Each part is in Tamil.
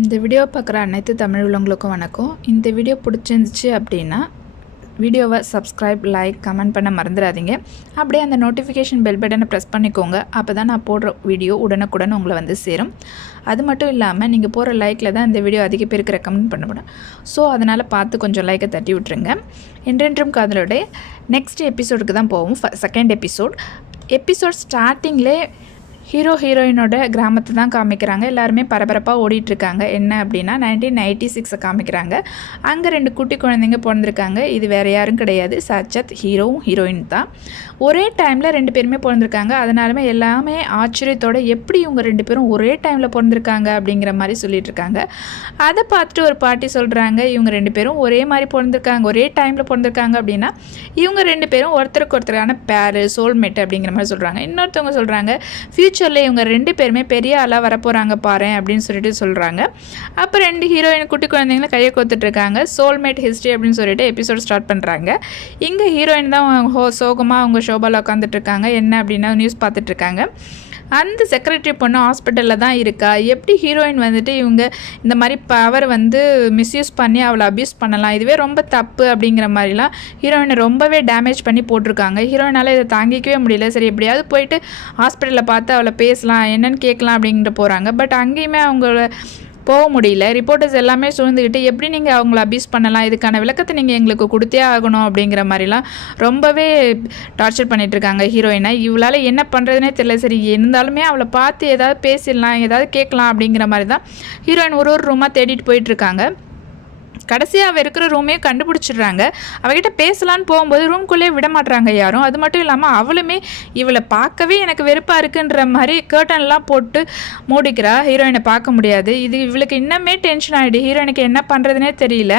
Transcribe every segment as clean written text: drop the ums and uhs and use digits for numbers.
இந்த வீடியோ பார்க்குற அனைத்து தமிழ் உள்ளவங்களுக்கும் வணக்கம். இந்த வீடியோ பிடிச்சிருந்துச்சு அப்படின்னா வீடியோவை சப்ஸ்கிரைப், லைக், கமெண்ட் பண்ண மறந்துடாதீங்க. அப்படியே அந்த நோட்டிஃபிகேஷன் பெல் பட்டனை ப்ரெஸ் பண்ணிக்கோங்க. அப்போ தான் நான் போடுற வீடியோ உடனுக்குடன் உங்களை வந்து சேரும். அது மட்டும் இல்லாமல் நீங்கள் போகிற லைக்கில் தான் இந்த வீடியோ அதிக பேருக்கு ரெக்கமெண்ட் பண்ணப்படும். ஸோ அதனால் பார்த்து கொஞ்சம் லைக்கை தட்டி விட்டுருங்க. என்றென்றும் காதலோடைய நெக்ஸ்ட் எபிசோடுக்கு தான் போவோம். செகண்ட் எபிசோட் ஸ்டார்டிங்லே ஹீரோ ஹீரோயினோட கிராமத்தை தான் காமிக்கிறாங்க. எல்லாருமே பரபரப்பாக ஓடிட்டுருக்காங்க. என்ன அப்படின்னா 1996 காமிக்கிறாங்க. அங்கே 2 குட்டி குழந்தைங்க பிறந்திருக்காங்க. இது வேறு யாரும் கிடையாது, சச்சத் ஹீரோவும் ஹீரோயின் தான். ஒரே டைமில் 2 பேருமே பிறந்திருக்காங்க. அதனாலுமே எல்லாமே ஆச்சரியத்தோட எப்படி இவங்க 2 பேரும் ஒரே டைமில் பிறந்திருக்காங்க அப்படிங்கிற மாதிரி சொல்லிகிட்ருக்காங்க. அதை பார்த்துட்டு ஒரு பாட்டி சொல்கிறாங்க, இவங்க 2 பேரும் ஒரே மாதிரி பிறந்திருக்காங்க, ஒரே டைமில் பிறந்திருக்காங்க அப்படின்னா இவங்க 2 பேரும் ஒருத்தருக்கு ஒருத்தருக்கான பேரு, சோல்மேட் அப்படிங்கிற மாதிரி சொல்கிறாங்க. இன்னொருத்தவங்க சொல்கிறாங்க, ஃப்யூச்சரில் இவங்க 2 பேருமே பெரிய ஆளாக வரப்போகிறாங்க பாரு அப்படின்னு சொல்லிட்டு சொல்கிறாங்க. அப்போ 2 ஹீரோயின் குட்டி குழந்தைங்கள கையை கோத்துட்ருக்காங்க. சோல்மேட் ஹிஸ்ட்ரி அப்படின்னு சொல்லிட்டு எபிசோட் ஸ்டார்ட் பண்ணுறாங்க. இங்கே ஹீரோயின் தான் சோகமாக அவங்க ஷோபாவில் உட்காந்துட்ருக்காங்க. என்ன அப்படின்னா நியூஸ் பார்த்துட்ருக்காங்க. அந்த செக்ரட்டரி பொண்ணு ஹாஸ்பிட்டலில் தான் இருக்கா. எப்படி ஹீரோயின் வந்துட்டு இவங்க இந்த மாதிரி பவர் வந்து மிஸ்யூஸ் பண்ணி அவளை அப்யூஸ் பண்ணலாம், இதுவே ரொம்ப தப்பு அப்படிங்கிற மாதிரிலாம் ஹீரோயினை ரொம்பவே டேமேஜ் பண்ணி போட்டிருக்காங்க. ஹீரோயினால் இதை தாங்கிக்கவே முடியல. சரி எப்படியாவது போயிட்டு ஹாஸ்பிட்டலில் பார்த்து அவளை பேசலாம், என்னென்னு கேட்கலாம் அப்படிங்கிற போகிறாங்க. பட் அங்கேயுமே அவங்கள போக முடியல. ரிப்போர்ட்டர்ஸ் எல்லாமே சூழ்ந்துக்கிட்டு எப்படி நீங்கள் அவங்கள அப்யூஸ் பண்ணலாம், இதுக்கான விளக்கத்தை நீங்கள் எங்களுக்கு கொடுத்தே ஆகணும் அப்படிங்கிற மாதிரிலாம் ரொம்பவே டார்ச்சர் பண்ணிகிட்ருக்காங்க ஹீரோயினை. இவளால் என்ன பண்ணுறதுனே தெரியல. சரி இருந்தாலுமே அவளை பார்த்து ஏதாவது பேசிடலாம், ஏதாவது கேட்கலாம் அப்படிங்கிற மாதிரி தான் ஹீரோயின் ஒரு ரூமாக தேடிட்டு போயிட்டுருக்காங்க. கடைசியாக அவள் இருக்கிற ரூமே கண்டுபிடிச்சிடுறாங்க. அவகிட்ட பேசலான்னு போகும்போது ரூம்குள்ளேயே விட மாட்டுறாங்க யாரும். அது மட்டும் இல்லாமல் அவளுமே இவளை பார்க்கவே எனக்கு வெறுப்பாக இருக்குன்ற மாதிரி கர்ட்டன்லாம் போட்டு மூடிக்கிறா. ஹீரோயினை பார்க்க முடியாது. இது இவளுக்கு இன்னமே டென்ஷன் ஆகிடுது. ஹீரோயினுக்கு என்ன பண்ணுறதுனே தெரியல.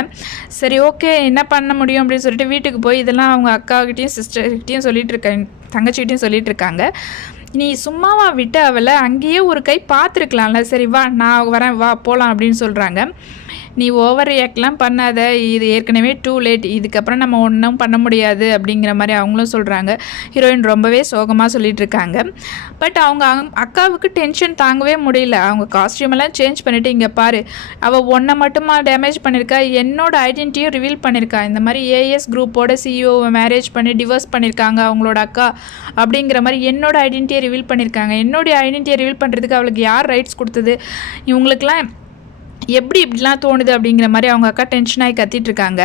சரி ஓகே என்ன பண்ண முடியும் அப்படின்னு சொல்லிட்டு வீட்டுக்கு போய் இதெல்லாம் அவங்க அக்காக்கிட்டையும் சிஸ்டர்கிட்டையும் தங்கச்சிக்கிட்டையும் சொல்லிட்டு இருக்காங்க. நீ சும்மாவா விட்டு அவளை அங்கேயே ஒரு கை பார்த்துருக்கலாம்ல, சரி வா நான் வரேன், வா போகலாம் அப்படின்னு சொல்கிறாங்க. நீ ஓவர் ரியாக்ட்லாம் பண்ணாத, இது ஏற்கனவே டூ லேட், இதுக்கப்புறம் நம்ம ஒன்றும் பண்ண முடியாது அப்படிங்கிற மாதிரி அவங்களும் சொல்கிறாங்க. ஹீரோயின் ரொம்பவே சோகமாக சொல்லிகிட்டு இருக்காங்க. பட் அவங்க அக்காவுக்கு டென்ஷன் தாங்கவே முடியல. அவங்க காஸ்டியூமெல்லாம் சேஞ்ச் பண்ணிவிட்டு, இங்கே பாரு அவள் ஒன்றை மட்டுமா டேமேஜ் பண்ணியிருக்கா, என்னோட ஐடென்டிட்டியும் ரிவீல் பண்ணியிருக்கா. இந்த மாதிரி ஏஎஸ் குரூப்போட சிஇஓவை மேரேஜ் பண்ணி டிவோர்ஸ் பண்ணியிருக்காங்க அவங்களோட அக்கா அப்படிங்கிற மாதிரி என்னோட ஐடென்டிட்டியை ரிவீல் பண்ணியிருக்காங்க. என்னுடைய ஐடென்டிட்டியை ரிவீல் பண்ணுறதுக்கு அவளுக்கு யார் ரைட்ஸ் கொடுத்தது, இவங்களுக்கெல்லாம் எப்படி இப்படிலாம் தோணுது அப்படிங்கிற மாதிரி அவங்க அக்கா டென்ஷனாகி கத்திட்டுருக்காங்க.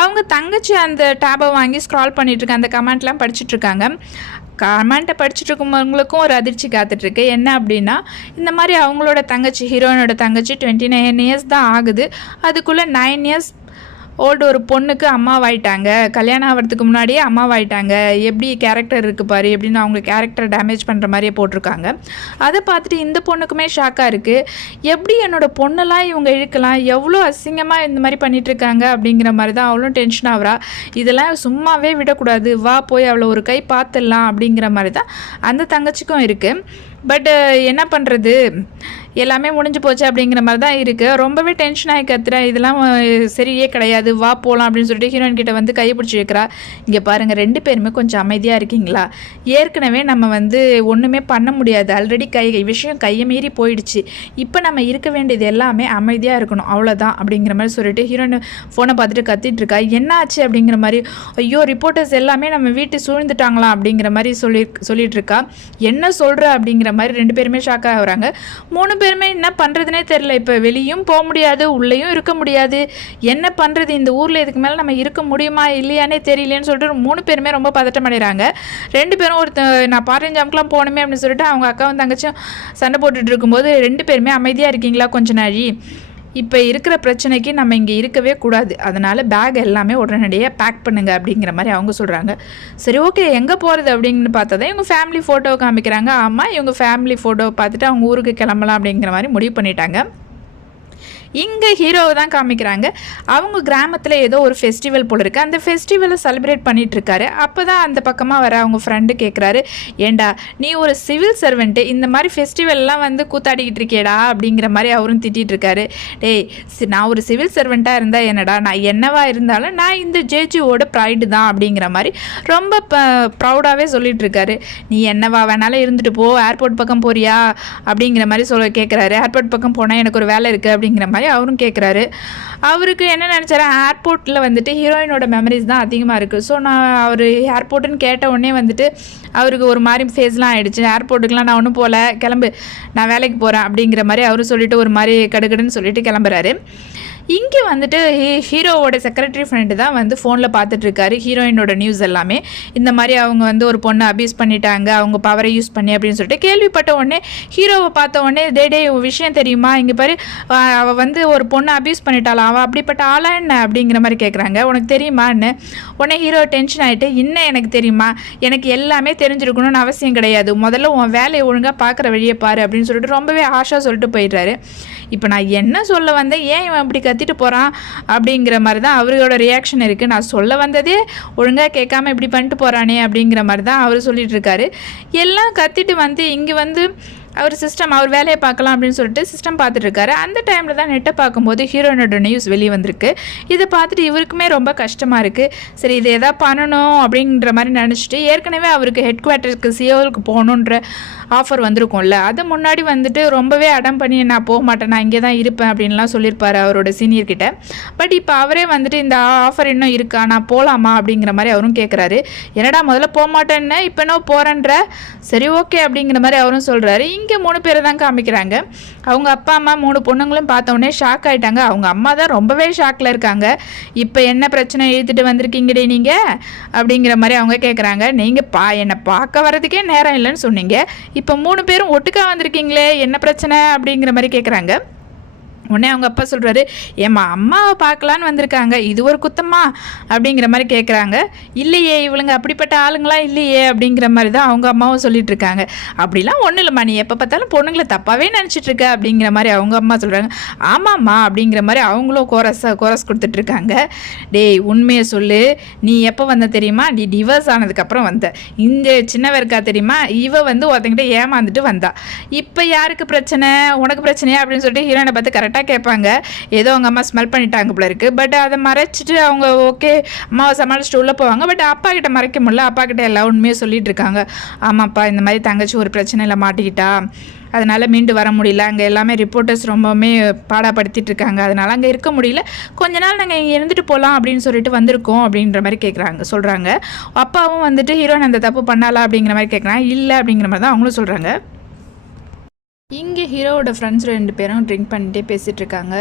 அவங்க தங்கச்சி அந்த டேபை வாங்கி ஸ்க்ரால் பண்ணிகிட்ருக்காங்க, அந்த கமெண்ட்லாம் படிச்சுட்ருக்காங்க. கமெண்ட்டை படிச்சுட்டு இருக்கவங்களுக்கும் ஒரு அதிர்ச்சி காத்துட்ருக்கு. என்ன அப்படின்னா இந்த மாதிரி அவங்களோட தங்கச்சி, ஹீரோயினோட தங்கச்சி 29 இயர்ஸ் தான் ஆகுது. அதுக்குள்ளே 9 இயர்ஸ் ஓல்டு ஒரு பொண்ணுக்கு அம்மாவாயிட்டாங்க. கல்யாணம் ஆகிறதுக்கு முன்னாடியே அம்மாவாயிட்டாங்க. எப்படி கேரக்டர் இருக்குது பாரு எப்படின்னு அவங்க கேரக்டர் டேமேஜ் பண்ணுற மாதிரியே போட்டிருக்காங்க. அதை பார்த்துட்டு இந்த பொண்ணுக்குமே ஷாக்காக இருக்குது. எப்படி என்னோடய பொண்ணெல்லாம் இவங்க இழுக்கலாம், எவ்வளோ அசிங்கமாக இந்த மாதிரி பண்ணிகிட்ருக்காங்க அப்படிங்கிற மாதிரி தான் அவளும் டென்ஷன் ஆகுறா. இதெல்லாம் சும்மாவே விடக்கூடாது, வா போய் அவளை ஒரு கை பார்த்துடலாம் அப்படிங்கிற மாதிரி தான் அந்த தங்கச்சிக்கும் இருக்குது. பட் என்ன பண்ணுறது, எல்லாமே முடிஞ்சு போச்சு அப்படிங்கிற மாதிரி தான் இருக்குது. ரொம்பவே டென்ஷன் ஆகி கத்துறேன், இதெல்லாம் சரியே கிடையாது, வா போகலாம் அப்படின்னு சொல்லிட்டு ஹீரோயின் கிட்ட வந்து கையை பிடிச்சி வைக்கிறா. இங்கே பாருங்கள் 2 பேருமே கொஞ்சம் அமைதியாக இருக்கீங்களா, ஏற்கனவே நம்ம வந்து ஒன்றுமே பண்ண முடியாது, ஆல்ரெடி விஷயம் கையை மீறி போயிடுச்சு, இப்போ நம்ம இருக்க வேண்டியது எல்லாமே அமைதியாக இருக்கணும் அவ்வளோதான் அப்படிங்கிற மாதிரி சொல்லிட்டு ஹீரோயின் ஃபோனை பார்த்துட்டு கத்திட்டு இருக்கா. என்ன ஆச்சு அப்படிங்கிற மாதிரி, ஐயோ ரிப்போர்ட்டர்ஸ் எல்லாமே நம்ம வீட்டு சூழ்ந்துட்டாங்களாம் அப்படிங்கிற மாதிரி சொல்லிட்டு இருக்கா. என்ன சொல்கிற அப்படிங்கிற மாதிரி 2 பேருமே ஷாக் ஆகுறாங்க. 3 பேருமே என்ன பண்ணுறதுனே தெரில. இப்போ வெளியும் போக முடியாது, உள்ளேயும் இருக்க முடியாது, என்ன பண்ணுறது, இந்த ஊரில் இதுக்கு மேலே நம்ம இருக்க முடியுமா இல்லையானே தெரியலேன்னு சொல்லிட்டு 3 பேருமே ரொம்ப பதட்டம் அடைகிறாங்க. 2 பேரும் நான் பாரஞ்சாமுக்கெலாம் போகணுமே அப்படின்னு சொல்லிட்டு அவங்க அக்காவும் தங்கச்சும் சண்டை போட்டுட்டு இருக்கும்போது 2 பேருமே அமைதியாக இருக்கீங்களா கொஞ்ச நாளி, இப்போ இருக்கிற பிரச்சனைக்கு நம்ம இங்கே இருக்கவே கூடாது, அதனால் பேக் எல்லாமே உடனடியாக பேக் பண்ணுங்க அப்படிங்கிற மாதிரி அவங்க சொல்கிறாங்க. சரி ஓகே எங்கே போகிறது அப்படின்னு பார்த்தா தான் இவங்க ஃபேமிலி ஃபோட்டோவை காமிக்கிறாங்க. ஆமாம் இவங்க ஃபேமிலி ஃபோட்டோவை பார்த்துட்டு அவங்க ஊருக்கு கிளம்பலாம் அப்படிங்கிற மாதிரி முடிவு பண்ணிட்டாங்க. இங்கே ஹீரோவை தான் காமிக்கிறாங்க. அவங்க கிராமத்தில் ஏதோ ஒரு ஃபெஸ்டிவல் போல் இருக்குது. அந்த ஃபெஸ்டிவலை செலிப்ரேட் பண்ணிகிட்ருக்காரு. அப்போ தான் அந்த பக்கமாக வர அவங்க ஃப்ரெண்டு கேட்குறாரு, ஏண்டா நீ ஒரு சிவில் சர்வெண்ட்டு, இந்த மாதிரி ஃபெஸ்டிவல்லாம் வந்து கூத்தாடிக்கிட்டு இருக்கேடா அப்படிங்கிற மாதிரி அவரும் திட்டிகிட்டு இருக்காரு. டேய், நான் ஒரு சிவில் சர்வெண்ட்டாக இருந்தால் என்னடா, நான் என்னவா இருந்தாலும் நான் இந்த ஜேஜியோட ப்ரைடு தான் அப்படிங்கிற மாதிரி ரொம்ப ப்ரௌடாகவே சொல்லிகிட்டு இருக்காரு. நீ என்னவா வேணாலும் இருந்துட்டு போ, ஏர்போர்ட் பக்கம் போறியா அப்படிங்கிற மாதிரி கேட்குறாரு. ஏர்போர்ட் பக்கம் போனால் எனக்கு ஒரு வேலை இருக்குது அப்படிங்கிற மாதிரி அவரும் கேட்குறாரு. அவருக்கு என்ன நினச்சாரு, ஏர்போர்ட்டில் வந்துட்டு ஹீரோயினோட மெமரிஸ் தான் அதிகமாக இருக்குது. ஸோ நான் அவர் ஏர்போர்ட்டுன்னு கேட்ட உடனே வந்துட்டு அவருக்கு ஒரு மாதிரி ஃபேஸ்லாம் ஆகிடுச்சு. ஏர்போர்ட்டுக்கெலாம் நான் ஒன்றும் போகல, கிளம்பு, நான் வேலைக்கு போகிறேன் அப்படிங்கிற மாதிரி அவரும் சொல்லிவிட்டு ஒரு மாதிரி கடுகடுன்னு சொல்லிட்டு கிளம்புறாரு. இங்கே வந்துட்டு ஹீரோவோட செக்ரட்டரி ஃப்ரெண்டு தான் வந்து ஃபோனில் பார்த்துட்ருக்காரு ஹீரோயினோட நியூஸ் எல்லாமே. இந்த மாதிரி அவங்க வந்து ஒரு பொண்ணை அப்யூஸ் பண்ணிட்டாங்க, அவங்க பவரை யூஸ் பண்ணி அப்படின்னு சொல்லிட்டு கேள்விப்பட்ட உடனே ஹீரோவை பார்த்த உடனே டே விஷயம் தெரியுமா, இங்கே பாரு அவள் வந்து ஒரு பொண்ணை அப்யூஸ் பண்ணிட்டாளா, அவள் அப்படிப்பட்ட ஆளா என்ன அப்படிங்கிற மாதிரி கேட்குறாங்க. உனக்கு தெரியுமான்னு உடனே ஹீரோ டென்ஷன் ஆகிட்டு, இன்னும் எனக்கு தெரியுமா, எனக்கு எல்லாமே தெரிஞ்சிருக்கணும்னு அவசியம் கிடையாது, முதல்ல உன் வேலையை ஒழுங்காக பார்க்குற வழியை பாரு அப்படின்னு சொல்லிட்டு ரொம்பவே ஆஷாக சொல்லிட்டு போயிடுறாரு. இப்போ நான் என்ன சொல்ல வந்தேன், ஏன் இவன் இப்படி கத்திட்டு போகிறான் அப்படிங்கிற மாதிரி தான் அவரோட ரியாக்ஷன் இருக்குது. நான் சொல்ல வந்ததே ஒழுங்காக கேட்காம இப்படி பண்ணிட்டு போகிறானே அப்படிங்கிற மாதிரி தான் அவர் சொல்லிட்டு இருக்காரு. எல்லாம் கத்திட்டு வந்து இங்கே வந்து அவர் வேலையை பார்க்கலாம் அப்படின்னு சொல்லிட்டு சிஸ்டம் பார்த்துட்ருக்காரு. அந்த டைமில் தான் நெட்டை பார்க்கும்போது ஹீரோயினோட நியூஸ் வெளியே வந்திருக்கு. இதை பார்த்துட்டு இவருக்குமே ரொம்ப கஷ்டமாக இருக்குது. சரி, இதை எதாவது பண்ணணும் அப்படின்ற மாதிரி நினச்சிட்டு ஏற்கனவே அவருக்கு ஹெட் குவார்ட்டருக்கு சியோலுக்கு போகணுன்ற ஆஃபர் வந்திருக்கும்ல, அதை முன்னாடி வந்துட்டு ரொம்பவே அடம் பண்ணி நான் போக மாட்டேன், நான் இங்கே தான் இருப்பேன் அப்படின்லாம் சொல்லியிருப்பார் அவரோட சீனியர்கிட்ட. பட் இப்போ அவரே வந்துட்டு இந்த ஆஃபர் இன்னும் இருக்கா, நான் போகலாமா அப்படிங்கிற மாதிரி அவரும் கேட்குறாரு. என்னடா முதல்ல போக மாட்டேன்னு இப்போ என்ன போகிறேன்ற, சரி ஓகே அப்படிங்கிற மாதிரி அவரும் சொல்கிறாரு. இங்கே 3 பேரை தான் காமிக்கிறாங்க. அவங்க அப்பா அம்மா 3 பொண்ணுங்களும் பார்த்தோன்னே ஷாக் ஆகிட்டாங்க. அவங்க அம்மா தான் ரொம்பவே ஷாக்கில் இருக்காங்க. இப்போ என்ன பிரச்சனை இழுத்துட்டு வந்திருக்கீங்கடே நீங்கள் அப்படிங்கிற மாதிரி அவங்க கேட்குறாங்க. நீங்கள் என்னை பார்க்க வர்றதுக்கே நேரம் இல்லைன்னு சொன்னீங்க, இப்போ 3 பேரும் ஒட்டுக்கா வந்திருக்கீங்களே, என்ன பிரச்சனை அப்படிங்கிற மாதிரி கேட்குறாங்க. உடனே அவங்க அப்பா சொல்கிறாரு, ஏம்மா அம்மாவை பார்க்கலான்னு வந்திருக்காங்க, இது ஒரு குத்தம்மா அப்படிங்கிற மாதிரி கேட்குறாங்க. இல்லையே, இவளுங்க அப்படிப்பட்ட ஆளுங்களாம் இல்லையே அப்படிங்கிற மாதிரி தான் அவங்க அம்மாவும் சொல்லிட்டு இருக்காங்க. அப்படிலாம் ஒன்றும் இல்லைம்மா, நீ எப்போ பார்த்தாலும் பொண்ணுங்களை தப்பாகவே நினச்சிட்ருக்க அப்படிங்கிற மாதிரி அவங்க அம்மா சொல்கிறாங்க. ஆமாம்மா அப்படிங்கிற மாதிரி அவங்களும் கோரஸ் கொடுத்துட்ருக்காங்க. டேய் உண்மையை சொல்லு, நீ எப்போ வந்த தெரியுமா, நீ டிவர்ஸ் ஆனதுக்கப்புறம் வந்த. இந்த சின்னவ இருக்கா தெரியுமா, இவ வந்து ஒருத்தங்கிட்ட ஏமாந்துட்டு வந்தா. இப்போ யாருக்கு பிரச்சனை, உனக்கு பிரச்சனையா அப்படின்னு சொல்லிட்டு ஹீரோனை பார்த்து கரெக்டாக கேட்பாங்க. ஏதோ அவங்க அம்மா ஸ்மெல் பண்ணிட்டாங்க போல இருக்குது. பட் அதை மறைச்சிட்டு அவங்க ஓகே அம்மாவை சமாளிச்சுட்டு உள்ளே போவாங்க. பட் அப்பா கிட்ட மறைக்க முடியல, அப்பா கிட்ட எல்லா உண்மையே சொல்லிட்டு இருக்காங்க. ஆமாப்பா, இந்த மாதிரி தங்கச்சி ஒரு பிரச்சனையில் மாட்டிக்கிட்டா, அதனால் மீண்டு வர முடியல, அங்கே எல்லாமே ரிப்போர்ட்டர்ஸ் ரொம்பவுமே பாடாப்படுத்திட்டு இருக்காங்க, அதனால் அங்கே இருக்க முடியல, கொஞ்ச நாள் நாங்கள் இங்கே இருந்துட்டு போகலாம் அப்படின்னு சொல்லிட்டு வந்திருக்கோம் அப்படின்ற மாதிரி சொல்கிறாங்க. அப்பாவும் வந்துட்டு ஹீரோயின் அந்த தப்பு பண்ணாலா அப்படிங்கிற மாதிரி கேட்குறாங்க. இல்லை அப்படிங்கிற மாதிரி தான் அவங்களும் சொல்கிறாங்க. இங்கே ஹீரோவோட ஃப்ரெண்ட்ஸ் 2 பேரும் ட்ரிங்க் பண்ணிகிட்டே பேசிகிட்டு இருக்காங்க.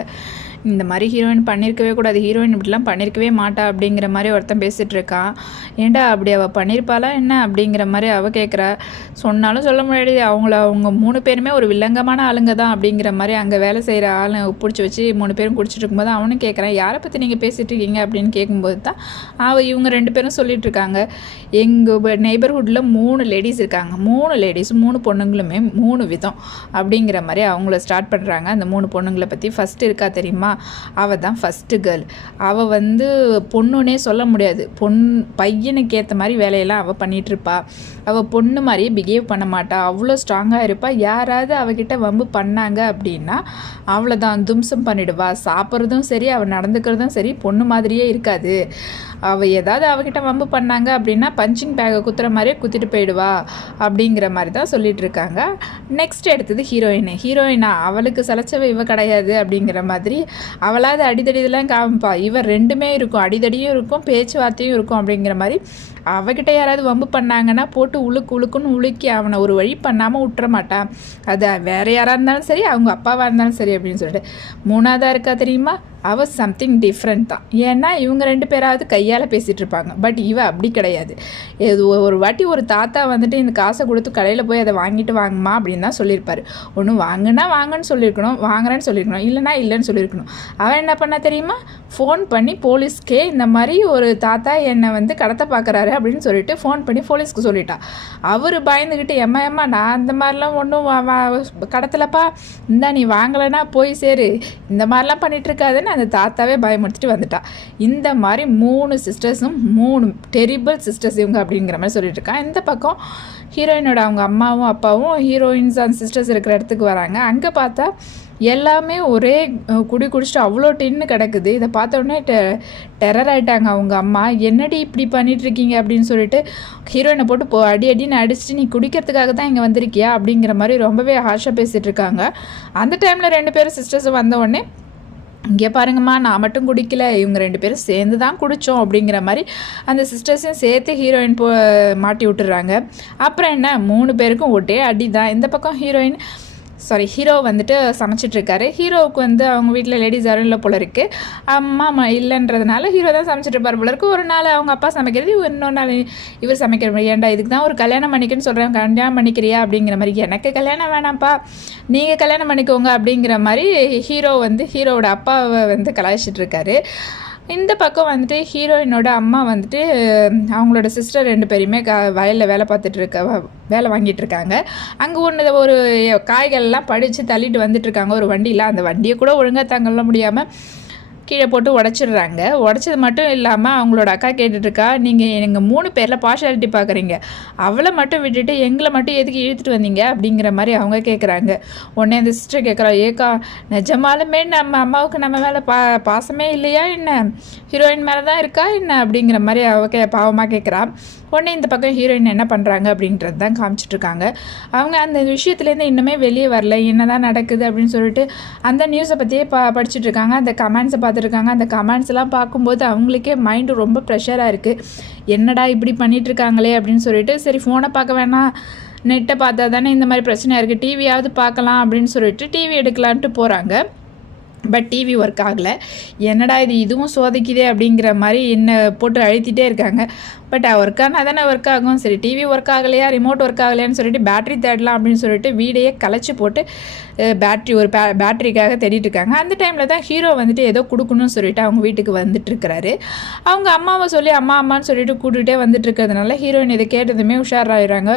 இந்த மாதிரி ஹீரோயின் பண்ணியிருக்கவே கூடாது, ஹீரோயின் இப்படிலாம் பண்ணியிருக்கவே மாட்டா அப்படிங்கிற மாதிரி ஒருத்தன் பேசிகிட்டு இருக்கான். ஏண்டா அப்படி அவள் பண்ணியிருப்பாளா என்ன அப்படிங்கிற மாதிரி அவள் கேட்குறா. சொன்னாலும் சொல்ல முடியாது, அவங்க 3 பேருமே ஒரு வில்லங்கமான ஆளுங்க தான் அப்படிங்கிற மாதிரி அங்கே வேலை செய்கிற ஆளை பிடிச்சி வச்சு 3 பேரும் குடிச்சிட்டு இருக்கும்போது அவனும் கேட்குறான், யாரை பற்றி நீங்கள் பேசிகிட்டு இருக்கீங்க அப்படின்னு கேட்கும்போது தான் இவங்க 2 பேரும் சொல்லிட்டு இருக்காங்க. எங்கள் நெய்பர்ஹுட்டில் 3 லேடிஸ் இருக்காங்க, 3 லேடிஸ் 3 பொண்ணுங்களுமே 3 விதம் அப்படிங்கிற மாதிரி அவங்கள ஸ்டார்ட் பண்ணுறாங்க. அந்த 3 பொண்ணுங்களை பற்றி ஃபஸ்ட்டு இருக்கா தெரியுமா, அவள் தான் ஃபஸ்ட்டு கேர்ள். அவள் வந்து பொண்ணுன்னே சொல்ல முடியாது, பையனுக்கு ஏற்ற மாதிரி வேலையெல்லாம் அவள் பண்ணிகிட்ருப்பா. அவள் பொண்ணு மாதிரியே பிஹேவ் பண்ண மாட்டா, அவ்வளோ ஸ்ட்ராங்காக இருப்பாள். யாராவது அவகிட்ட வம்பு பண்ணாங்க அப்படின்னா அவ்வளோதான், தும்சம் பண்ணிடுவா. சாப்பிட்றதும் சரி, அவள் நடந்துக்கிறதும் சரி, பொண்ணு மாதிரியே இருக்காது. அவள் ஏதாவது அவகிட்ட வம்பு பண்ணாங்க அப்படின்னா பஞ்சிங் பேக்கை குத்துற மாதிரியே குத்திட்டு போயிடுவா அப்படிங்கிற மாதிரி தான் சொல்லிட்டு இருக்காங்க. நெக்ஸ்ட் எடுத்தது ஹீரோயினா அவளுக்கு சலைச்சவ இவ கிடையாது அப்படிங்கிற மாதிரி அவளாவது அடிதடிதெல்லாம் காமிப்பா. இவ 2மே இருக்கும், அடிதடியும் இருக்கும், பேச்சுவார்த்தையும் இருக்கும் அப்படிங்கிற மாதிரி. அவகிட்ட யாராவது வம்பு பண்ணாங்கன்னா போட்டு உழுக்குன்னு உழுக்கி அவனை ஒரு வழி பண்ணாமல் விட்டுற மாட்டான். அது வேறு யாராக இருந்தாலும் சரி, அவங்க அப்பாவாக இருந்தாலும் சரி அப்படின்னு சொல்லிட்டு. 3ஆவதாக இருக்கா தெரியுமா, அவள் சம்திங் டிஃப்ரெண்ட் தான். ஏன்னா இவங்க 2 பேராவது கையால் பேசிகிட்டு இருப்பாங்க. பட் இவ அப்படி கிடையாது. இது ஒரு வாட்டி ஒரு தாத்தா வந்துட்டு இந்த காசை கொடுத்து கடையில் போய் அதை வாங்கிட்டு வாங்கம்மா அப்படின்னு தான் சொல்லியிருப்பார். ஒன்று வாங்கினா வாங்கன்னு சொல்லியிருக்கணும், வாங்குறேன்னு சொல்லியிருக்கணும், இல்லைனா இல்லைன்னு சொல்லியிருக்கணும். அவன் என்ன பண்ண தெரியுமா, ஃபோன் பண்ணி போலீஸ்க்கே இந்த மாதிரி ஒரு தாத்தா என்னை வந்து கடத்த பார்க்குறாரு அப்படின்னு சொல்லிட்டு ஃபோன் பண்ணி போலீஸ்க்கு சொல்லிட்டா. அவர் பயந்துக்கிட்டு எம்மா நான் அந்த மாதிரிலாம் ஒன்றும் கடத்தலப்பா, இந்தா நீ வாங்கலைன்னா போய் சேரு, இந்த மாதிரிலாம் பண்ணிகிட்டு இருக்காதுன்னு அந்த தாத்தாவே பயமுறுத்திட்டு வந்துட்டா. இந்த மாதிரி 3 சிஸ்டர்ஸும் 3 டெரிபிள் சிஸ்டர்ஸ் இவங்க அப்படிங்கிற மாதிரி சொல்லிட்டு இருக்கான். இந்த பக்கம் ஹீரோயினோட அவங்க அம்மாவும் அப்பாவும் ஹீரோயின்ஸ் அண்ட் சிஸ்டர்ஸ் இருக்கிற இடத்துக்கு வராங்க. அங்கே பார்த்தா எல்லாமே ஒரே குடிச்சிட்டு அவ்வளோ டின்னு கிடக்குது. இதை பார்த்த உடனே டெரர் ஆகிட்டாங்க அவங்க அம்மா. என்னடி இப்படி பண்ணிகிட்ருக்கீங்க அப்படின்னு சொல்லிட்டு ஹீரோயினை போட்டு அடின்னு அடிச்சுட்டு நீ குடிக்கிறதுக்காக தான் இங்கே வந்திருக்கியா அப்படிங்கிற மாதிரி ரொம்பவே ஹார்ஷாக பேசிகிட்டு இருக்காங்க. அந்த டைமில் 2 பேரும் சிஸ்டர்ஸும் வந்த உடனே இங்கே பாருங்கம்மா, நான் மட்டும் குடிக்கல, இவங்க 2 பேரும் சேர்ந்து தான் குடித்தோம் அப்படிங்கிற மாதிரி அந்த சிஸ்டர்ஸையும் சேர்த்து ஹீரோயின் மாட்டி விட்டுறாங்க. அப்புறம் என்ன, 3 பேருக்கும் ஒட்டே அடி தான். இந்த பக்கம் ஹீரோ வந்துட்டு சமைச்சிட்ருக்காரு. ஹீரோவுக்கு வந்து அவங்க வீட்டில் லேடிஸ் யாரும் இல்லை போல இருக்குது. அம்மா இல்லைன்றதுனால ஹீரோ தான் சமைச்சிட்ருப்பார் போல இருக்குது. ஒரு நாள் அவங்க அப்பா சமைக்கிறது, இன்னொரு நாள் இவர் சமைக்கிற. ஏன்டா இதுக்கு தான் ஒரு கல்யாணம் பண்ணிக்கன்னு சொல்கிறேன், கல்யாணம் பண்ணிக்கிறியா அப்படிங்கிற மாதிரி. எனக்கு கல்யாணம் வேணாம்ப்பா, நீங்கள் கல்யாணம் பண்ணிக்கோங்க அப்படிங்கிற மாதிரி ஹீரோவோட அப்பாவை வந்து கலாய்ச்சிட்ருக்காரு. இந்த பக்கம் வந்துட்டு ஹீரோயினோட அம்மா வந்துட்டு அவங்களோட சிஸ்டர் 2 பேரையுமே வயலில் வேலை வாங்கிட்டு இருக்காங்க. அங்கே ஒரு காய்கள்லாம் படித்து தள்ளிட்டு வந்துட்டுருக்காங்க ஒரு வண்டியில். அந்த வண்டியை கூட ஒழுங்காக தங்கல முடியாமல் கீழே போட்டு உடச்சிடுறாங்க. உடச்சது மட்டும் இல்லாமல் அவங்களோட அக்கா கேட்டுட்ருக்கா, நீங்கள் எங்கள் 3 பேரில் பார்ஷாலிட்டி பார்க்குறீங்க, அவளை மட்டும் விட்டுட்டு எங்களை மட்டும் எதுக்கு இழுத்துட்டு வந்தீங்க அப்படிங்கிற மாதிரி அவங்க கேட்குறாங்க. உடனே அந்த சிஸ்டர் கேட்குறா, ஏக்கா நிஜமாலுமே நம்ம அம்மாவுக்கு நம்ம மேலே பாசமே இல்லையா என்ன, ஹீரோயின் மேலே தான் இருக்கா என்ன அப்படிங்கிற மாதிரி பாவமாக கேட்குறா. உடனே இந்த பக்கம் ஹீரோயின் என்ன பண்ணுறாங்க அப்படின்றது தான் காமிச்சிட்ருக்காங்க. அவங்க அந்த விஷயத்துலேருந்து இன்னுமே வெளியே வரல, என்ன தான் நடக்குது அப்படின்னு சொல்லிட்டு அந்த நியூஸை பற்றியே படிச்சுட்ருக்காங்க. அந்த கமெண்ட்ஸை பார்த்துருக்காங்க. அந்த கமெண்ட்ஸ் எல்லாம் பார்க்கும்போது அவங்களுக்கே மைண்டு ரொம்ப ப்ரெஷராக இருக்குது. என்னடா இப்படி பண்ணிகிட்ருக்காங்களே அப்படின்னு சொல்லிட்டு, சரி ஃபோனை பார்க்க வேணாம், நெட்டை பார்த்தா தானே இந்த மாதிரி பிரச்சனையாக இருக்குது, டிவியாவது பார்க்கலாம் அப்படின்னு சொல்லிட்டு டிவி எடுக்கலான்ட்டு போகிறாங்க. பட் டிவி ஒர்க் ஆகலை. என்னடா இதுவும் சோதிக்குதே அப்படிங்கிற மாதிரி என்ன போட்டு அழுத்திட்டே இருக்காங்க. பட் ஒர்க் ஆனால் தானே ஒர்க் ஆகும். சரி டிவி ஒர்க் ஆகலையா, ரிமோட் ஒர்க் ஆகலையான்னு சொல்லிட்டு பேட்ரி தேடலாம் அப்படின்னு சொல்லிட்டு வீடையே கலைச்சி போட்டு பேட்டரிக்காக தேடிட்டு இருக்காங்க. அந்த டைமில் தான் ஹீரோ வந்துட்டு ஏதோ கொடுக்கணும்னு சொல்லிட்டு அவங்க வீட்டுக்கு வந்துட்டுருக்கிறாரு. அவங்க அம்மாவை சொல்லி அம்மான்னு சொல்லிட்டு கூட்டுகிட்டே வந்துட்டு இருக்கிறதுனால ஹீரோயின் இதை கேட்டதுமே உஷாராயிடுறாங்க.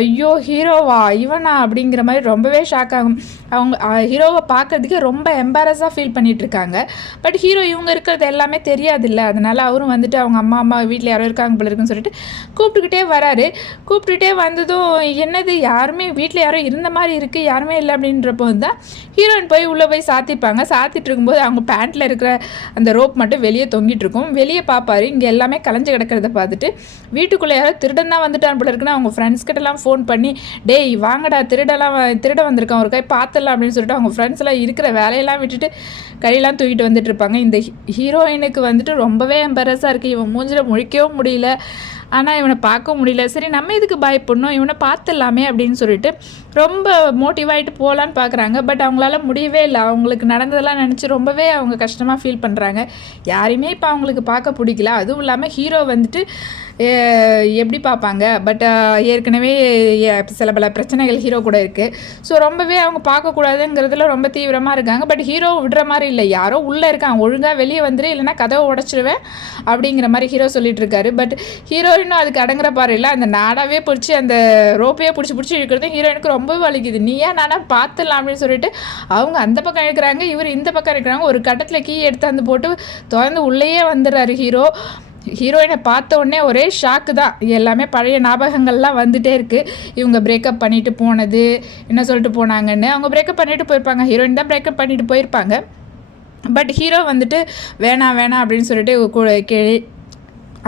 ஐயோ ஹீரோவா இவனா அப்படிங்கிற மாதிரி ரொம்பவே ஷாக் ஆகும். அவங்க ஹீரோவை பார்க்கறதுக்கு ரொம்ப எம்பாரஸாக ஃபீல் பண்ணிகிட்டு இருக்காங்க. பட் ஹீரோ இவங்க இருக்கிறது எல்லாமே தெரியாதில்ல, அதனால் அவரும் வந்துட்டு அவங்க அம்மா வீட்டில் யாரோ இருக்காங்க போல இருக்குன்னு சொல்லிட்டு கூப்பிட்டுக்கிட்டே வராரு. கூப்பிட்டுட்டே வந்ததும் என்னது யாருமே வீட்டில் யாரோ இருந்த மாதிரி இருக்குது, யாருமே இல்லை அப்படின்றப்போ தான் ஹீரோயின் போய் உள்ளே போய் சாத்திப்பாங்க. சாத்திட்டு இருக்கும்போது அவங்க பேண்ட்டில் இருக்கிற அந்த ரோப் மட்டும் வெளியே தொங்கிட்டு இருக்கும். வெளியே பார்ப்பாரு, இங்கே எல்லாமே கலைஞ்சு கிடக்கிறத பார்த்துட்டு வீட்டுக்குள்ளே யாரோ திருடன் தான் வந்துட்டான் போல இருக்குன்னு அவங்க ஃப்ரெண்ட்ஸ் கிட்டலாம் ஃபோன் பண்ணி, டேய் வாங்கடா திருட வந்திருக்கான் ஒரு கை பார்த்துடலாம் அப்படின்னு சொல்லிட்டு அவங்க ஃப்ரெண்ட்ஸ் எல்லாம் இருக்கிற வேலையெல்லாம் விட்டுட்டு கையெல்லாம் தூக்கிட்டு வந்துட்டு இருப்பாங்க. இந்த ஹீரோயினுக்கு வந்துட்டு ரொம்பவே எம்பரஸாக இருக்குது. இவன் மூஞ்சில் முழிக்கவும் முடியல, ஆனால் இவனை பார்க்க முடியல. சரி நம்ம இதுக்கு பயப்படணும், இவனை பார்த்துடலாமே அப்படின்னு சொல்லிட்டு ரொம்ப மோட்டிவாகிட்டு போகலான்னு பார்க்குறாங்க. பட் அவங்களால முடியவே இல்லை. அவங்களுக்கு நடந்ததெல்லாம் நினச்சி ரொம்பவே அவங்க கஷ்டமாக ஃபீல் பண்ணுறாங்க. யாரையுமே இப்போ அவங்களுக்கு பார்க்க பிடிக்கல. அதுவும் இல்லாமல் ஹீரோ வந்துட்டு எப்படி பார்ப்பாங்க. பட் ஏற்கனவே சில பல பிரச்சனைகள் ஹீரோ கூட இருக்குது. ஸோ ரொம்பவே அவங்க பார்க்கக்கூடாதுங்கிறதுல ரொம்ப தீவிரமாக இருக்காங்க. பட் ஹீரோ விடுற மாதிரி இல்லை, யாரோ உள்ளே இருக்காங்க, ஒழுங்காக வெளியே வந்துடு இல்லைனா கதவை உடச்சிடுவேன் அப்படிங்கிற மாதிரி ஹீரோ சொல்லிட்டு இருக்காரு. பட் ஹீரோயினும் அதுக்கு அடங்குற பாரு இல்லை, அந்த நாடாவே பிடிச்சி அந்த ரோப்பையே பிடிச்சி இழுக்கிறது ஹீரோயினுக்கு ரொம்பவே வலிக்குது. நீயா நானா பார்த்துடலாம் அப்படின்னு சொல்லிட்டு அவங்க அந்த பக்கம் இருக்கிறாங்க, இவர் இந்த பக்கம் இருக்கிறாங்க. ஒரு கட்டத்தில் கீ எடுத்து அந்த போட்டு திறந்து உள்ளேயே வந்துடுறாரு ஹீரோ. ஹீரோயினை பார்த்த உடனே ஒரே ஷாக்கு தான். எல்லாமே பழைய ஞாபகங்கள்லாம் வந்துகிட்டே இருக்குது. இவங்க பிரேக்கப் பண்ணிட்டு போனது, என்ன சொல்லிட்டு போனாங்கன்னு. அவங்க பிரேக்கப் பண்ணிட்டு போயிருப்பாங்க, ஹீரோயின் தான் பிரேக்கப் பண்ணிட்டு போயிருப்பாங்க. பட் ஹீரோ வந்துட்டு வேணாம் அப்படின்னு சொல்லிட்டு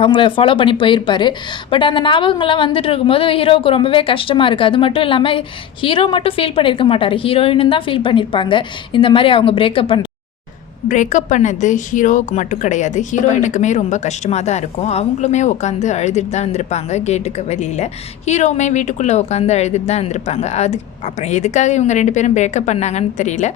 அவங்கள ஃபாலோ பண்ணி போயிருப்பார். பட் அந்த ஞாபகங்கள்லாம் வந்துட்டு இருக்கும்போது ஹீரோவுக்கு ரொம்பவே கஷ்டமாக இருக்குது. அது மட்டும் இல்லாமல் ஹீரோ மட்டும் ஃபீல் பண்ணியிருக்க மாட்டார், ஹீரோயினும் தான் ஃபீல் பண்ணியிருப்பாங்க இந்த மாதிரி அவங்க பிரேக்கப் பண்ணுற. பிரேக்கப் பண்ணது ஹீரோவுக்கு மட்டும் கிடையாது, ஹீரோயினுக்குமே ரொம்ப கஷ்டமாக தான் இருக்கும். அவங்களுமே உட்காந்து அழுதுட்டு தான் இருந்திருப்பாங்க கேட்டுக்கு வெளியில். ஹீரோவுமே வீட்டுக்குள்ளே உட்காந்து அழுதுட்டு தான் இருந்திருப்பாங்க. அது அப்புறம் எதுக்காக இவங்க 2 பேரும் பிரேக்கப் பண்ணாங்கன்னு தெரியல.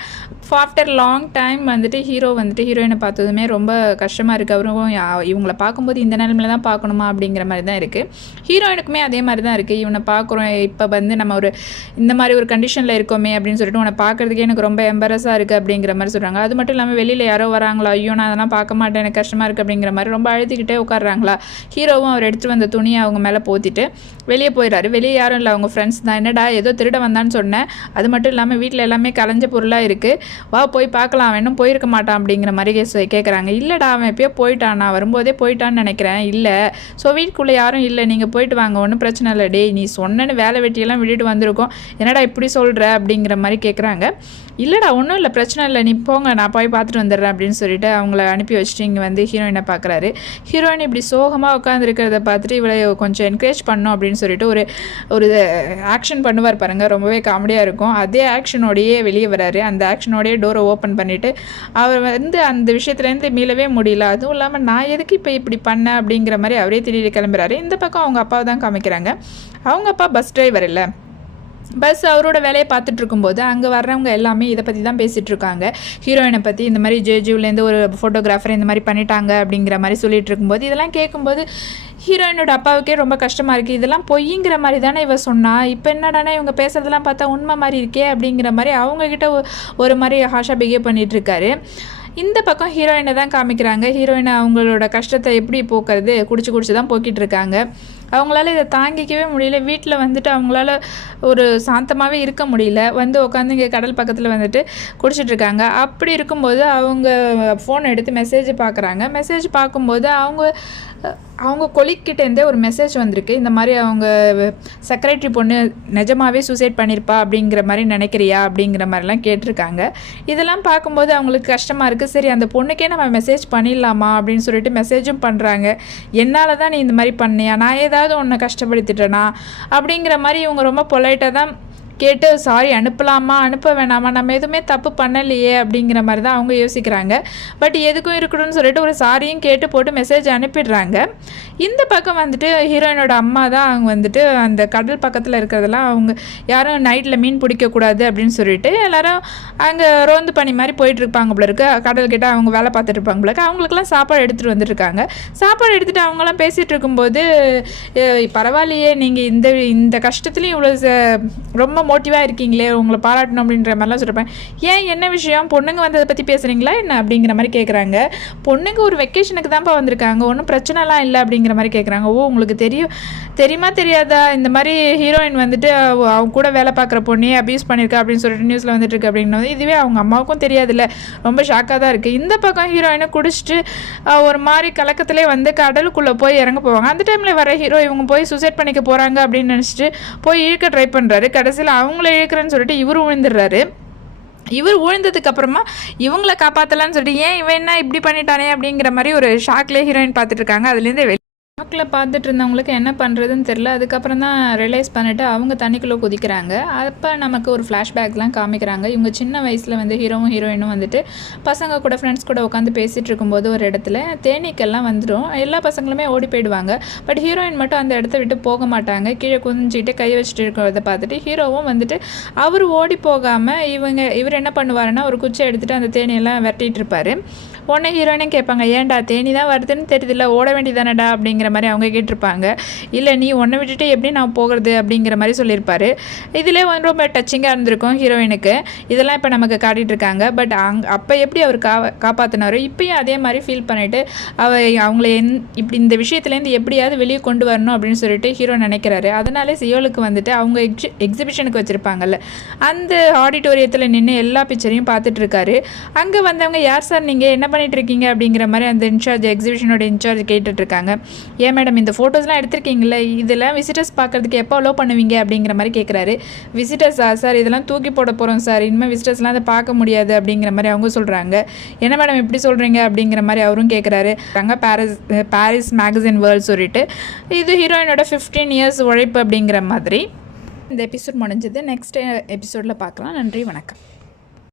ஆஃப்டர் லாங் டைம் வந்துட்டு ஹீரோ வந்துட்டு ஹீரோயினை பார்த்ததுமே ரொம்ப கஷ்டமாக இருக்குது. அவரும் இவங்கள பார்க்கும்போது இந்த நிலைமையில தான் பார்க்கணுமா அப்படிங்கிற மாதிரி தான் இருக்குது. ஹீரோயினுக்குமே அதே மாதிரி தான் இருக்குது. இவனை பார்க்குறோம், இப்போ வந்து நம்ம இந்த மாதிரி ஒரு கண்டிஷனில் இருக்கோமே அப்படின்னு சொல்லிட்டு உன்னை பார்க்குறதுக்கே எனக்கு ரொம்ப எம்பரஸாக இருக்குது அப்படிங்கிற மாதிரி சொல்கிறாங்க. அது மட்டும் இல்லாமல் வெளியில் யாரோ வராங்களா, ஐயோ நான் அதெல்லாம் பார்க்க மாட்டேன், எனக்கு கஷ்டமாக இருக்குது அப்படிங்கிற மாதிரி ரொம்ப அழுத்திக்கிட்டே உட்காடுறாங்களா. ஹீரோவும் அவர் எடுத்துகிட்டு வந்த துணியை அவங்க மேலே போத்திட்டு வெளியே போயிடுறாரு. வெளியே யாரும் இல்லை, அவங்க ஃப்ரெண்ட்ஸ் தான். என்னடா ஏதோ திருட வந்தான்னு சொன்னேன், அது மட்டும் இல்லாமல் வீட்டில் எல்லாமே கலைஞ்ச பொருளாக இருக்குது, வா போய் பார்க்கலாம், அவன் இன்னும் போயிருக்க மாட்டான் அப்படிங்கிற மாதிரி கேட்குறாங்க. இல்லைடா அவன் எப்பயோ போயிட்டான், நான் வரும்போதே போயிட்டான்னு நினைக்கிறேன். இல்லை ஸோ வீட்டுக்குள்ளே யாரும் இல்லை, நீங்கள் போயிட்டு வாங்க, ஒன்றும் பிரச்சனை இல்லை. டே நீ சொன்னேன்னு வேலை வெட்டியெல்லாம் விட்டுட்டு வந்திருக்கோம், என்னடா இப்படி சொல்கிற அப்படிங்கிற மாதிரி கேட்குறாங்க. இல்லைடா ஒன்றும் இல்லை, பிரச்சனை இல்லை, நீ போங்க, நான் போய் பார்த்துட்டு வந்துடுறேன் அப்படின்னு சொல்லிட்டு அவங்கள அனுப்பி வச்சுட்டு இங்கே வந்து ஹீரோயினை பார்க்குறாரு. ஹீரோயின் இப்படி சோகமாக உட்காந்துருக்கிறத பார்த்துட்டு இவளை கொஞ்சம் என்கரேஜ் பண்ணோம் அப்படின்னு சொல்லிட்டு ஒரு ஆக்ஷன் பண்ணுவார் பாருங்கள், ரொம்பவே காமெடியாக இருக்கும். அதே ஆக்ஷனோடையே வெளியே வராரு. அந்த ஆக்ஷனோடையே டோரை ஓப்பன் பண்ணிவிட்டு அவர் வந்து அந்த விஷயத்துலேருந்து மீளவே முடியல. அதுவும் இல்லாமல் நான் எதுக்கு இப்போ இப்படி பண்ணேன் அப்படிங்கிற மாதிரி அவரே திடீர்னு கிளம்புறாரு. இந்த பக்கம் அவங்க அப்பாவை தான் காமிக்கிறாங்க. அவங்க அப்பா பஸ் டிரைவர் இல்லை, பஸ் அவரோட வேலையை பார்த்துட்டு இருக்கும்போது அங்கே வர்றவங்க எல்லாமே இதை பற்றி தான் பேசிகிட்டு இருக்காங்க. ஹீரோயினை பற்றி இந்த மாதிரி ஜேஜூலேருந்து ஒரு ஃபோட்டோகிராஃபர் இந்த மாதிரி பண்ணிட்டாங்க அப்படிங்கிற மாதிரி சொல்லிட்டு இருக்கும்போது இதெல்லாம் கேட்கும்போது ஹீரோயினோட அப்பாவுக்கே ரொம்ப கஷ்டமாக இருக்குது. இதெல்லாம் பொய்ங்கிற மாதிரி தானே இவ சொன்னா, இப்போ என்னடானா இவங்க பேசுறதெல்லாம் பார்த்தா உண்மை மாதிரி இருக்கே அப்படிங்கிற மாதிரி அவங்கக்கிட்ட ஒரு மாதிரி ஹாஷா பிஹேவ் பண்ணிகிட்ருக்காரு. இந்த பக்கம் ஹீரோயினை தான் காமிக்கிறாங்க. ஹீரோயினை அவங்களோட கஷ்டத்தை எப்படி போக்குறது, குடிச்சு தான் போக்கிட்டு இருக்காங்க. அவங்களால இதை தாங்கிக்கவே முடியல. வீட்டில் வந்துட்டு அவங்களால ஒரு சாந்தமாகவே இருக்க முடியல. வந்து உட்காந்து இங்கே கடல் பக்கத்தில் வந்துட்டு குடிச்சிட்ருக்காங்க. அப்படி இருக்கும்போது அவங்க ஃபோன் எடுத்து மெசேஜ் பார்க்குறாங்க. மெசேஜ் பார்க்கும்போது அவங்க கொலிக்கிட்டேருந்தே ஒரு மெசேஜ் வந்திருக்கு. இந்த மாதிரி அவங்க செக்ரட்டரி பொண்ணு நிஜமாகவே சூசைட் பண்ணியிருப்பா அப்படிங்கிற மாதிரி நினைக்கிறியா அப்படிங்கிற மாதிரிலாம் கேட்டிருக்காங்க. இதெல்லாம் பார்க்கும்போது அவங்களுக்கு கஷ்டமாக இருக்குது. சரி அந்த பொண்ணுக்கே நம்ம மெசேஜ் பண்ணிடலாமா அப்படின்னு சொல்லிட்டு மெசேஜும் பண்ணுறாங்க. என்னால் தான் நீ இந்த மாதிரி பண்ணியா, நான் ஏதாவது உன்னை கஷ்டப்படுத்திட்டேனா அப்படிங்கிற மாதிரி இவங்க ரொம்ப பொலைட்டாக தான் கேட்டு சாரி அனுப்பலாமா அனுப்ப வேணாமா, நம்ம எதுவுமே தப்பு பண்ணலையே அப்படிங்கிற மாதிரி தான் அவங்க யோசிக்கிறாங்க. பட் எதுக்கும் இருக்கணும்னு சொல்லிட்டு ஒரு சாரியும் கேட்டு போட்டு மெசேஜ் அனுப்பிடுறாங்க. இந்த பக்கம் வந்துட்டு ஹீரோயினோட அம்மா தான் அவங்க வந்துட்டு அந்த கடல் பக்கத்தில் இருக்கிறதெல்லாம் அவங்க யாரும் நைட்டில் மீன் பிடிக்கக்கூடாது அப்படின்னு சொல்லிட்டு எல்லோரும் அங்கே ரோந்து பனி மாதிரி போயிட்டுருப்பாங்க போல இருக்கு. கடல்கிட்ட அவங்க வேலை பார்த்துட்டு இருப்பாங்க போல இருக்கு. அவங்களுக்குலாம் சாப்பாடு எடுத்துகிட்டு வந்துட்டுருக்காங்க. சாப்பாடு எடுத்துகிட்டு அவங்களாம் பேசிகிட்டு இருக்கும்போது பரவாயில்லையே நீங்கள் இந்த கஷ்டத்துலேயும் இவ்வளோ ரொம்ப மோட்டிவாக இருக்கீங்களே, உங்களை பாராட்டணும் அப்படின்ற மாதிரிலாம் சொல்லியிருப்பேன். ஏன் என்ன விஷயம், பொண்ணுங்க வந்ததை பற்றி பேசுகிறீங்களா என்ன அப்படிங்கிற மாதிரி கேட்குறாங்க. பொண்ணுங்க ஒரு வெக்கேஷனுக்கு தான்ப்பா வந்திருக்காங்க, ஒன்றும் பிரச்சனைலாம் இல்லை அப்படிங்கிற மாதிரி கேட்குறாங்க. ஓ உங்களுக்கு தெரியுமா தெரியாதா, இந்த மாதிரி ஹீரோயின் வந்துட்டு அவங்க கூட வேலை பார்க்குற பொண்ணே அப்யூஸ் பண்ணியிருக்கா அப்படின்னு சொல்லிட்டு நியூஸில் வந்துட்டு இருக்கு அப்படின்னும் இதுவே அவங்க அம்மாவுக்கும் தெரியாதுல்ல. ரொம்ப ஷாக்காக தான் இருக்குது. இந்த பக்கம் ஹீரோயினை குடிச்சிட்டு ஒரு மாதிரி கலக்கத்திலே வந்து கடலுக்குள்ளே போய் இறங்க போவாங்க. அந்த டைமில் வர ஹீரோ இவங்க போய் சூசைட் பண்ணிக்க போகிறாங்க அப்படின்னு நினச்சிட்டு போய் இழுக்க ட்ரை பண்ணுறாரு. கடைசியில் அவங்கள இழுக்கிறேன்னு சொல்லிட்டு இவர் விழுந்துடுறாரு. இவர் விழுந்ததுக்கு அப்புறமா இவங்கள காப்பாற்றலான்னு சொல்லிட்டு ஏன் இவன் என்ன இப்படி பண்ணிட்டானே அப்படிங்கிற மாதிரி ஒரு ஷாக்லேயே ஹீரோயின் பார்த்துட்டு இருக்காங்க. அதுலேருந்து ஷாக்கில் பார்த்துட்டு இருந்தவங்களுக்கு என்ன பண்ணுறதுன்னு தெரில. அதுக்கப்புறம் தான் ரியலைஸ் பண்ணிவிட்டு அவங்க தண்ணிக்குள்ளே குதிக்கிறாங்க. அப்போ நமக்கு ஒரு ஃப்ளாஷ்பேக்லாம் காமிக்கிறாங்க. இவங்க சின்ன வயசில் வந்து ஹீரோவும் ஹீரோயினும் வந்துட்டு பசங்க கூட ஃப்ரெண்ட்ஸ் கூட உட்காந்து பேசிகிட்டு இருக்கும்போது ஒரு இடத்துல தேனீக்கெல்லாம் வந்துடும். எல்லா பசங்களுமே ஓடி போயிடுவாங்க. பட் ஹீரோயின் மட்டும் அந்த இடத்த விட்டு போக மாட்டாங்க. கீழே குதிஞ்சிட்டு கை வச்சுட்டு இருக்கிறத பார்த்துட்டு ஹீரோவும் வந்துட்டு அவர் ஓடி போகாமல் இவர் என்ன பண்ணுவாருன்னா ஒரு குச்சை எடுத்துகிட்டு அந்த தேனியெல்லாம் விரட்டிகிட்டு இருப்பார். உடனே ஹீரோயினும் கேட்பாங்க, ஏன்டா தேனி தான் வருதுன்னு தெரியுதுல்ல, ஓட வேண்டியதானடா அப்படிங்கிற மாதிரி அவங்க கேட்டிருப்பாங்க. இல்லை நீ ஒன்றை விட்டுட்டு எப்படி நான் போகிறது அப்படிங்கிற மாதிரி சொல்லியிருப்பார். இதிலே வந்து ரொம்ப டச்சிங்காக இருந்திருக்கும் ஹீரோயினுக்கு. இதெல்லாம் இப்போ நமக்கு காட்டிகிட்ருக்காங்க. பட் அப்போ எப்படி அவர் காப்பாற்றினாரோ இப்போயும் அதே மாதிரி ஃபீல் பண்ணிவிட்டு அவங்கள இப்படி இந்த விஷயத்துலேருந்து எப்படியாவது வெளியே கொண்டு வரணும் அப்படின்னு சொல்லிட்டு ஹீரோ நினைக்கிறாரு. அதனாலே சியோலுக்கு வந்துட்டு அவங்க எக்ஸிபிஷனுக்கு வச்சுருப்பாங்கல்ல, அந்த ஆடிட்டோரியத்தில் நின்று எல்லா பிக்சரையும் பார்த்துட்ருக்காரு. அங்கே வந்தவங்க யார் சார் நீங்கள் என்ன பண்ணிட்டு இருக்கீங்க அப்படிங்கிற மாதிரி அந்த எக்ஸிபிஷனோட இன்சார்ஜ் கேட்டுட்ருக்காங்க. ஏன் மேடம் இந்த ஃபோட்டோஸ்லாம் எடுத்திருக்கீங்களே, இதெல்லாம் விசிட்டர்ஸ் பார்க்குறதுக்கு எப்போ அலோவ் பண்ணுவீங்க அப்படிங்கிற மாதிரி கேட்குறாரு. விசிட்டர்ஸா சார், இதெல்லாம் தூக்கி போட போகிறோம் சார், இனிமேல் விசிட்டர்ஸ்லாம் அதை பார்க்க முடியாது அப்படிங்கிற மாதிரி அவங்க சொல்கிறாங்க. என்ன மேடம் எப்படி சொல்கிறீங்க அப்படிங்கிற மாதிரி அவரும் கேட்குறாரு. பாரிஸ் மேகசின் வேர்ல்ட் சொல்லிட்டு இது ஹீரோயினோட 15 years உழைப்பு அப்படிங்கிற மாதிரி இந்த எபிசோட் முடிஞ்சது. நெக்ஸ்ட் எபிசோடில் பார்க்கலாம். நன்றி, வணக்கம்.